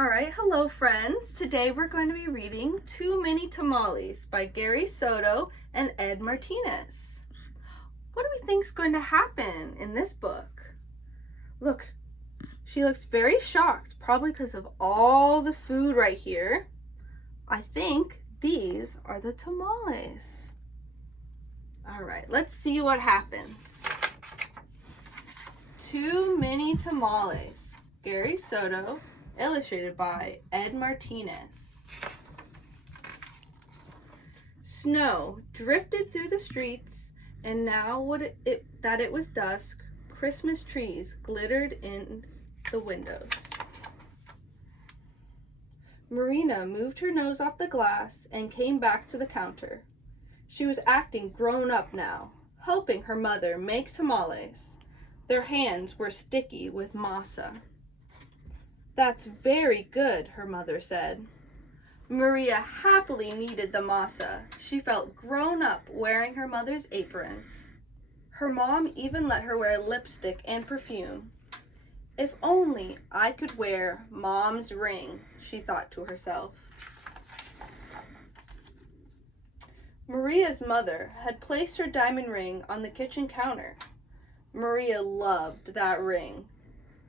All right, hello friends. Today we're going to be reading Too Many Tamales by Gary Soto and Ed Martinez. What do we think is going to happen in this book? Look, she looks very shocked, probably because of all the food right here. I think these are the tamales. All right, let's see what happens. Too Many Tamales, Gary Soto, illustrated by Ed Martinez. Snow drifted through the streets, and now that it was dusk, Christmas trees glittered in the windows. Marina moved her nose off the glass and came back to the counter. She was acting grown up now, helping her mother make tamales. Their hands were sticky with masa. "That's very good," her mother said. Maria happily kneaded the masa. She felt grown up wearing her mother's apron. Her mom even let her wear lipstick and perfume. "If only I could wear Mom's ring," she thought to herself. Maria's mother had placed her diamond ring on the kitchen counter. Maria loved that ring.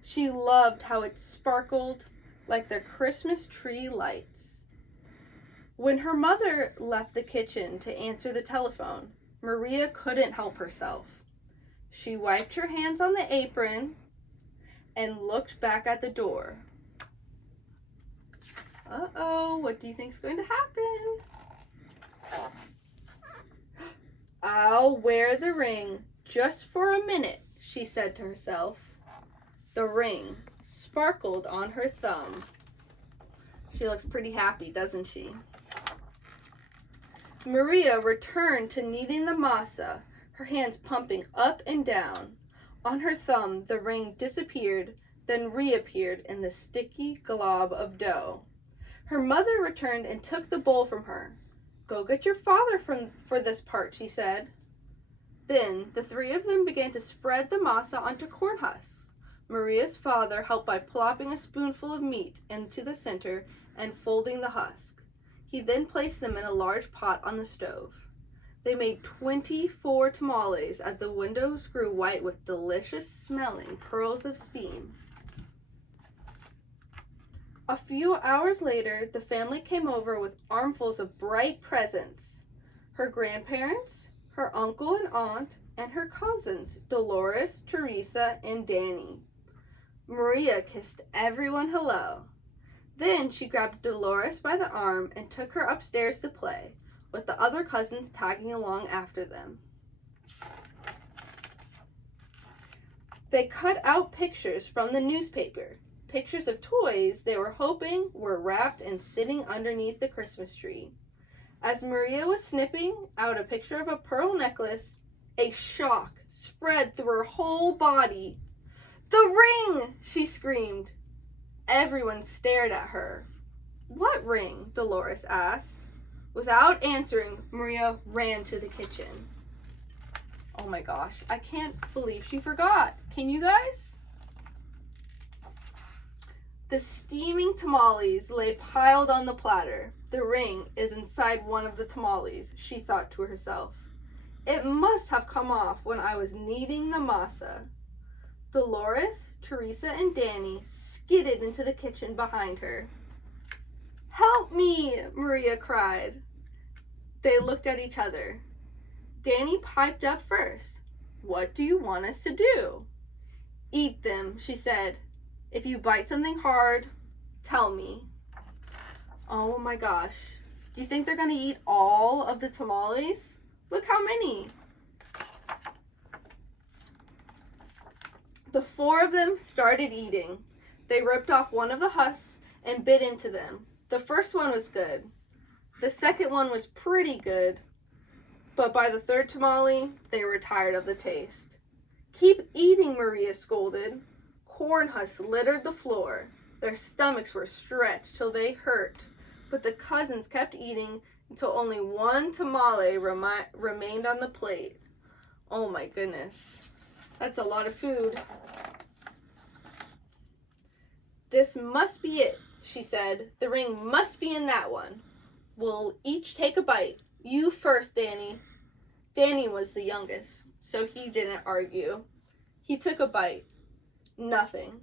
She loved how it sparkled like the Christmas tree lights. When her mother left the kitchen to answer the telephone, Maria couldn't help herself. She wiped her hands on the apron and looked back at the door. Uh-oh, what do you think's going to happen? "I'll wear the ring just for a minute," she said to herself. The ring sparkled on her thumb. She looks pretty happy, doesn't she? Maria returned to kneading the masa, her hands pumping up and down. On her thumb, the ring disappeared, then reappeared in the sticky glob of dough. Her mother returned and took the bowl from her. "Go get your father for this part," she said. Then the three of them began to spread the masa onto corn husks. Maria's father helped by plopping a spoonful of meat into the center and folding the husk. He then placed them in a large pot on the stove. They made 24 tamales as the windows grew white with delicious smelling pearls of steam. A few hours later, the family came over with armfuls of bright presents. Her grandparents, her uncle and aunt, and her cousins, Dolores, Teresa, and Danny. Maria kissed everyone hello. Then she grabbed Dolores by the arm and took her upstairs to play, with the other cousins tagging along after them. They cut out pictures from the newspaper, pictures of toys they were hoping were wrapped and sitting underneath the Christmas tree. As Maria was snipping out a picture of a pearl necklace, a shock spread through her whole body. "The ring!" she screamed. Everyone stared at her. "What ring?" Dolores asked. Without answering, Maria ran to the kitchen. Oh my gosh, I can't believe she forgot. Can you guys? The steaming tamales lay piled on the platter. The ring is inside one of the tamales, she thought to herself. It must have come off when I was kneading the masa. Dolores, Teresa, and Danny skidded into the kitchen behind her. "Help me!" Maria cried. They looked at each other. Danny piped up first. "What do you want us to do?" "Eat them," she said. "If you bite something hard, tell me." Oh my gosh. Do you think they're going to eat all of the tamales? Look how many. The four of them started eating. They ripped off one of the husks and bit into them. The first one was good. The second one was pretty good. But by the third tamale, they were tired of the taste. "Keep eating," Maria scolded. Corn husks littered the floor. Their stomachs were stretched till they hurt. But the cousins kept eating until only one tamale remained on the plate. Oh my goodness. That's a lot of food. "This must be it," she said. The ring must be in that one. We'll each take a bite. You first, Danny. Danny was the youngest, so he didn't argue. He took a bite. Nothing.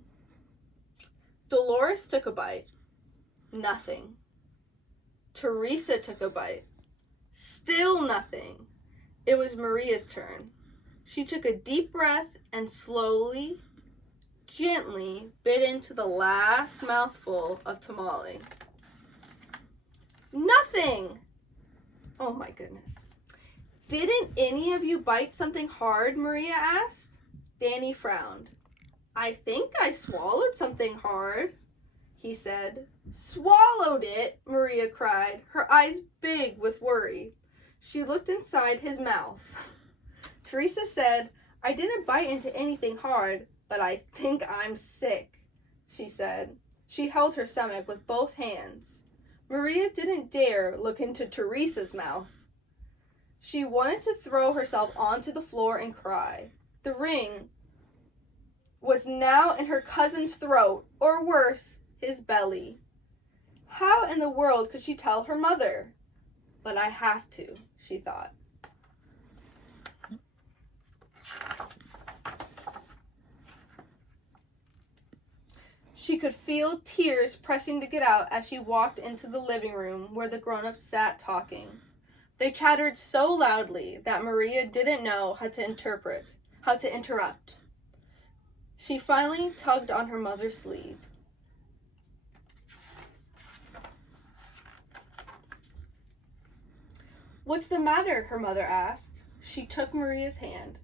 Dolores took a bite. Nothing. Teresa took a bite. Still nothing. It was Maria's turn. She took a deep breath and slowly, gently bit into the last mouthful of tamale. Nothing! Oh my goodness. Didn't any of you bite something hard? Maria asked. Danny frowned. I think I swallowed something hard, he said. Swallowed it? Maria cried, her eyes big with worry. She looked inside his mouth. Teresa said, I didn't bite into anything hard, but I think I'm sick, she said. She held her stomach with both hands. Maria didn't dare look into Teresa's mouth. She wanted to throw herself onto the floor and cry. The ring was now in her cousin's throat, or worse, his belly. How in the world could she tell her mother? But I have to, she thought. She could feel tears pressing to get out as she walked into the living room where the grown-ups sat talking. They chattered so loudly that Maria didn't know how to interrupt. She finally tugged on her mother's sleeve. What's the matter? Her mother asked. She took Maria's hand.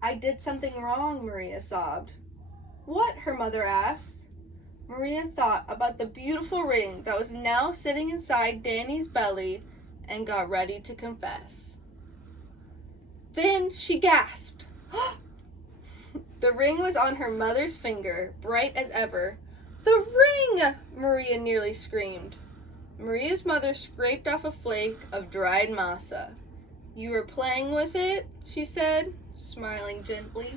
I did something wrong, Maria sobbed. What? Her mother asked. Maria thought about the beautiful ring that was now sitting inside Danny's belly and got ready to confess. Then she gasped. The ring was on her mother's finger, bright as ever. The ring! Maria nearly screamed. Maria's mother scraped off a flake of dried masa. You were playing with it, she said, smiling gently.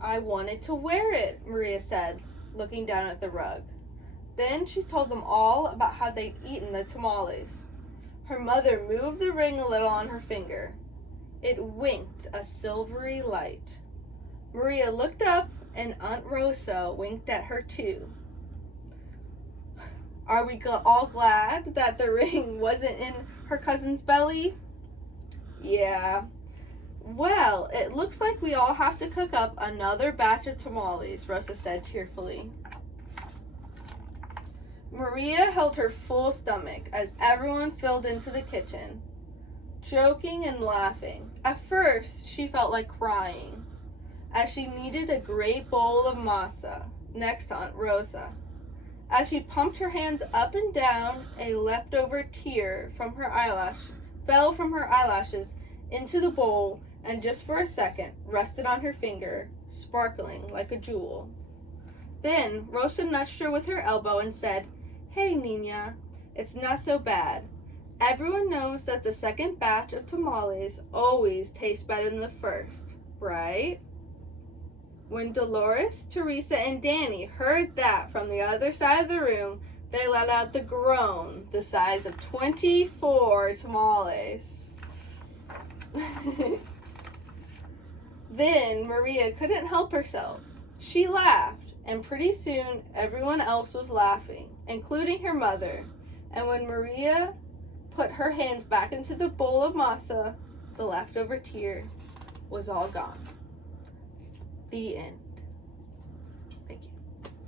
I wanted to wear it, Maria said, looking down at the rug. Then she told them all about how they'd eaten the tamales. Her mother moved the ring a little on her finger. It winked a silvery light. Maria looked up, and Aunt Rosa winked at her too. Are we all glad that the ring wasn't in her cousin's belly? Yeah. Well, it looks like we all have to cook up another batch of tamales, Rosa said cheerfully. Maria held her full stomach as everyone filled into the kitchen, joking and laughing. At first, she felt like crying, as she needed a great bowl of masa next to Aunt Rosa. As she pumped her hands up and down, a leftover tear from her eyelash fell from her eyelashes into the bowl and just for a second rested on her finger, sparkling like a jewel. Then Rosa nudged her with her elbow and said, Hey, Nina, it's not so bad. Everyone knows that the second batch of tamales always tastes better than the first, right? When Dolores, Teresa, and Danny heard that from the other side of the room, they let out the groan the size of 24 tamales. Then Maria couldn't help herself. She laughed, and pretty soon everyone else was laughing, including her mother. And when Maria put her hands back into the bowl of masa, the leftover tear was all gone. The end.